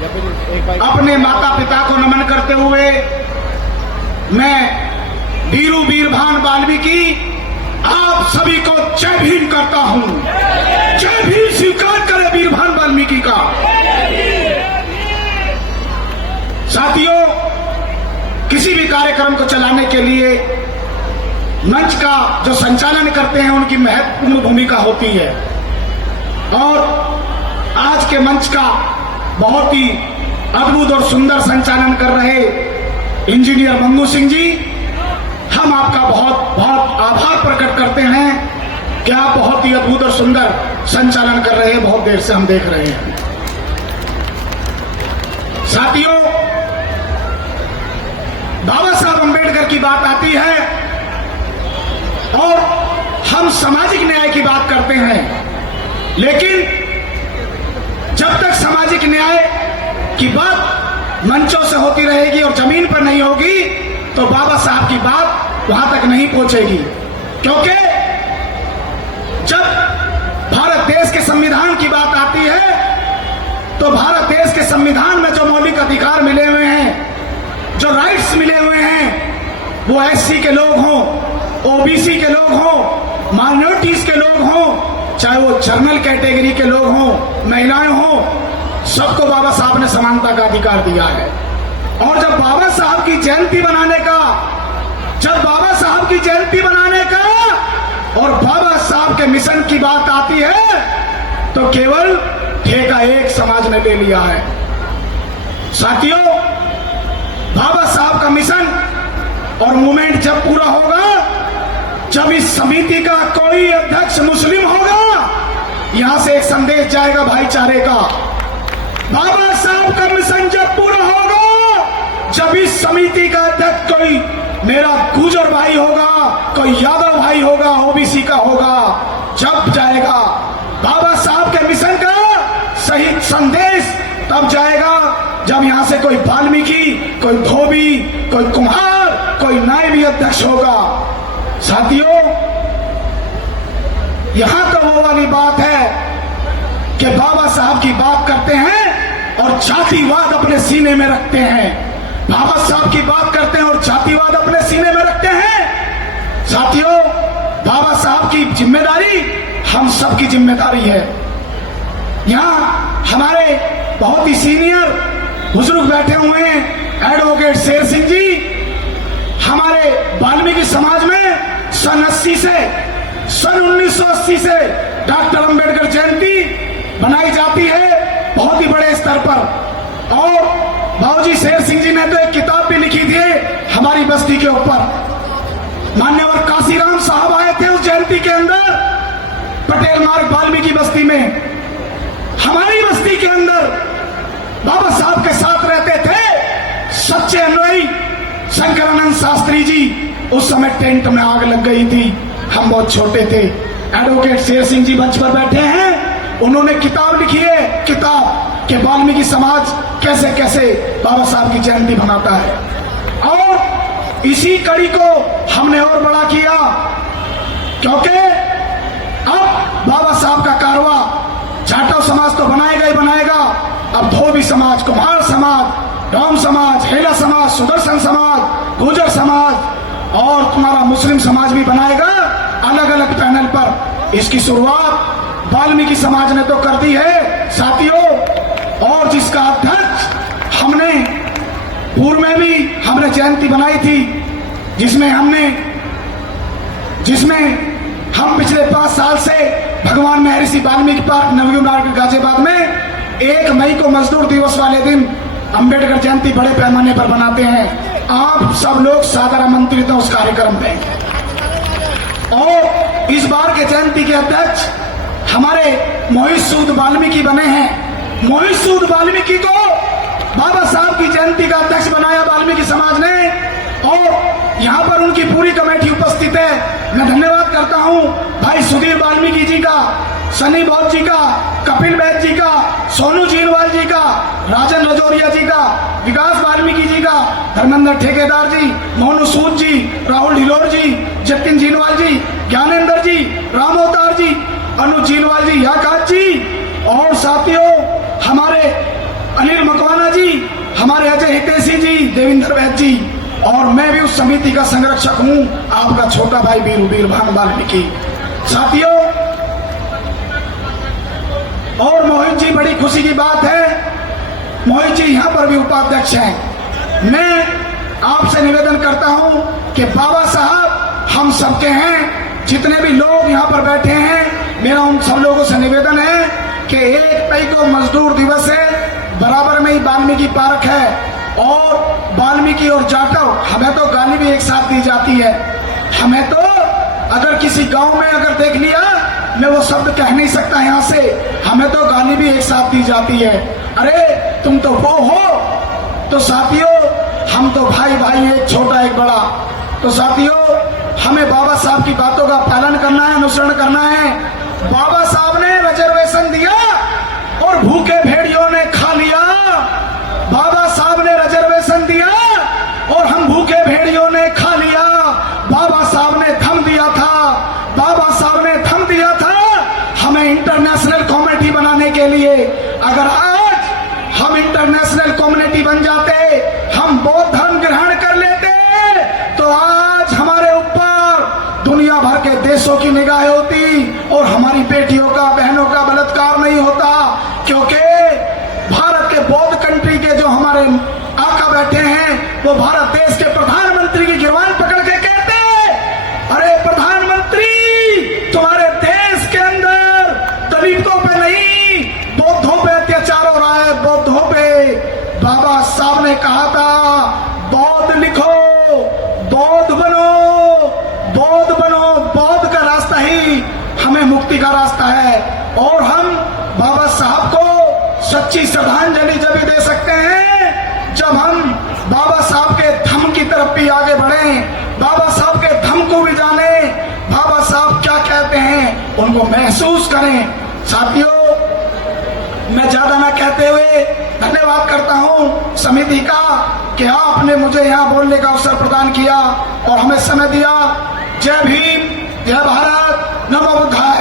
अपने माता पिता को नमन करते हुए मैं वीरू वीरभान वाल्मीकि आप सभी को जय भीम करता हूं। जय भीम स्वीकार करें वीरभान वाल्मीकि का। साथियों, किसी भी कार्यक्रम को चलाने के लिए मंच का जो संचालन करते हैं उनकी महत्वपूर्ण भूमिका होती है और आज के मंच का बहुत ही अद्भुत और सुंदर संचालन कर रहे इंजीनियर मंगू सिंह जी, हम आपका बहुत बहुत आभार प्रकट करते हैं कि आप बहुत ही अद्भुत और सुंदर संचालन कर रहे हैं। बहुत देर से हम देख रहे हैं। साथियों, बाबा साहब अंबेडकर की बात आती है और हम सामाजिक न्याय की बात करते हैं, लेकिन जब तक सामाजिक न्याय की बात मंचों से होती रहेगी और जमीन पर नहीं होगी तो बाबा साहब की बात वहां तक नहीं पहुंचेगी। क्योंकि जब भारत देश के संविधान की बात आती है तो भारत देश के संविधान में जो मौलिक अधिकार मिले हुए हैं, जो राइट्स मिले हुए हैं, वो एससी के लोग हों, ओबीसी के लोग हों, माइनॉरिटीज के लोग हों, चाहे वो जनरल कैटेगरी के लोग हों, महिलाएं हों, सबको बाबा साहब ने समानता का अधिकार दिया है। और जब बाबा साहब की जयंती बनाने का और बाबा साहब के मिशन की बात आती है तो केवल ठेका एक समाज ने ले लिया है। साथियों, बाबा साहब का मिशन और मूवमेंट जब पूरा होगा, जब इस समिति का कोई अध्यक्ष मुस्लिम होगा, यहां से एक संदेश जाएगा भाईचारे का। बाबा साहब का मिशन जब पूरा होगा, जब इस समिति का अध्यक्ष कोई मेरा गुजर भाई होगा, कोई यादव भाई होगा, ओबीसी का होगा, जब जाएगा बाबा साहब के मिशन का सही संदेश तब जाएगा जब यहां से कोई वाल्मीकि, कोई धोबी, कोई कुम्हार, कोई नायबी अध्यक्ष होगा। साथियों, यहां तो वो वाली बात है कि बाबा साहब की बात करते हैं और जातिवाद अपने सीने में रखते हैं। बाबा साहब की बात करते हैं और जातिवाद अपने सीने में रखते हैं। साथियों, बाबा साहब की जिम्मेदारी हम सबकी जिम्मेदारी है। यहां हमारे बहुत ही सीनियर बुजुर्ग बैठे हुए हैं, एडवोकेट शेर सिंह जी। हमारे वाल्मीकि समाज में सन 1980 से डॉक्टर अंबेडकर जयंती बनाई जाती है बहुत ही बड़े स्तर पर। और बाबूजी शेर सिंह जी ने तो एक किताब भी लिखी थी हमारी बस्ती के ऊपर। मान्यवर काशीराम साहब आए थे उस जयंती के अंदर, पटेल मार्ग वाल्मीकि बस्ती में। हमारी बस्ती के अंदर बाबा साहब के साथ रहते थे सच्चे अनुयायी शंकरानंद शास्त्री जी। उस समय टेंट में आग लग गई थी, हम बहुत छोटे थे। एडवोकेट शेर सिंह जी मंच पर बैठे हैं, उन्होंने किताब लिखी है, किताब कि वाल्मीकि समाज कैसे कैसे बाबा साहब की जयंती मनाता है। और इसी कड़ी को हमने और बड़ा किया, क्योंकि अब बाबा साहब का कारवा जाटव समाज तो बनाएगा ही बनाएगा, अब धोबी समाज, कुम्हार समाज, डोम समाज, हेला समाज, सुदर्शन समाज, गुर्जर समाज और तुम्हारा मुस्लिम समाज भी बनाएगा अलग अलग पैनल पर। इसकी शुरुआत वाल्मीकि समाज ने तो कर दी है साथियों। और जिसका अध्यक्ष हमने पूर्व में भी हमने जयंती बनाई थी, जिसमें हम पिछले 5 साल से भगवान महर्षि वाल्मीकि पार्क नवयुग मार्केट गाजियाबाद में 1 मई को मजदूर दिवस वाले दिन अंबेडकर जयंती बड़े पैमाने पर बनाते हैं। आप सब लोग सादर आमंत्रित हैं उस कार्यक्रम में। और इस बार के जयंती के अध्यक्ष हमारे मोहित सूद वाल्मीकि बने हैं। मोहित सूद वाल्मीकि को बाबा साहब की जयंती का अध्यक्ष बनाया वाल्मीकि समाज ने और यहाँ पर उनकी पूरी कमेटी उपस्थित है। मैं धन्यवाद करता हूँ भाई सुधीर वाल्मीकि जी का, सनी बौद्ध जी का, कपिल वैद्य जी का, सोनू जीनवाल जी का, राजन रजौरिया जी का, विकास वाल्मीकि जी का, धर्मेंद्र ठेकेदार जी, मोनू सूद जी, राहुल ढिलोर जी, जतिन जीनवाल जी, ज्ञानेंद्र जी, राम अवतार जी, अनुज जीनवाल जी, याकात जी और साथियों हमारे अनिल मकवाना हमारे अजय हितेशी जी, देवेंद्र वैद्य जी, और मैं भी उस समिति का संरक्षक हूं, आपका छोटा भाई वीरभान वाल्मीकि। साथियों, और मोहित जी, बड़ी खुशी की बात है, मोहित जी यहां पर भी उपाध्यक्ष हैं। मैं आपसे निवेदन करता हूं कि बाबा साहब हम सबके हैं, जितने भी लोग यहां पर बैठे हैं, मेरा उन सब लोगों से निवेदन है कि 1 मई को मजदूर दिवस है, बराबर में ही वाल्मीकि पार्क है, और वाल्मीकि और जाटव, हमें तो गाली भी एक साथ दी जाती है। हमें तो अगर किसी गांव में अगर देख लिया, मैं वो शब्द कह नहीं सकता यहां से, हमें तो गाली भी एक साथ दी जाती है। अरे तुम तो वो हो। तो साथियों, हम तो भाई भाई, एक छोटा एक बड़ा। तो साथियों, हमें बाबा साहब की बातों का पालन करना है, अनुसरण करना है। बाबा साहब ने रिजर्वेशन दिया और भूखे भेड़ियों ने खा लिया। बाबा साहब ने रिजर्वेशन दिया और हम भूखे भेड़ियों ने खा लिया। बाबा साहब ने थम दिया था, बाबा साहब ने थम दिया था हमें इंटरनेशनल कम्युनिटी बनाने के लिए। अगर आज हम इंटरनेशनल कम्युनिटी बन जाते, हम बौद्ध धर्म ग्रहण कर लेते, तो आज हमारे ऊपर दुनिया भर के देशों की निगाहें होती और हमारी बेटियों का, बहनों का बलात्कार नहीं होता। क्योंकि भारत के बौद्ध कंट्री के जो हमारे आका बैठे हैं, वो भारत देश के प्रधानमंत्री की गिरबान पकड़ के कहते हैं, अरे प्रधानमंत्री, तुम्हारे देश के अंदर दलितों पे नहीं, बौद्धों पे अत्याचार हो रहा है, बौद्धों पे। बाबा साहब ने कहा था, बौद्ध लिखो, बौद्ध बनो, बौद्ध बनो। बौद्ध का रास्ता ही हमें मुक्ति का रास्ता है। और हम बाबा साहब को सच्ची श्रद्धांजलि जब भी दे सकते हैं, जब हम बाबा साहब के धम्म की तरफ भी आगे बढ़ें, बाबा साहब के धम्म को भी जाने, बाबा साहब क्या कहते हैं उनको महसूस करें। साथियों, मैं ज्यादा ना कहते हुए धन्यवाद करता हूं समिति का कि आपने मुझे यहां बोलने का अवसर प्रदान किया और हमें समय दिया। जय भीम, जय भारत, नमो बुद्धाय।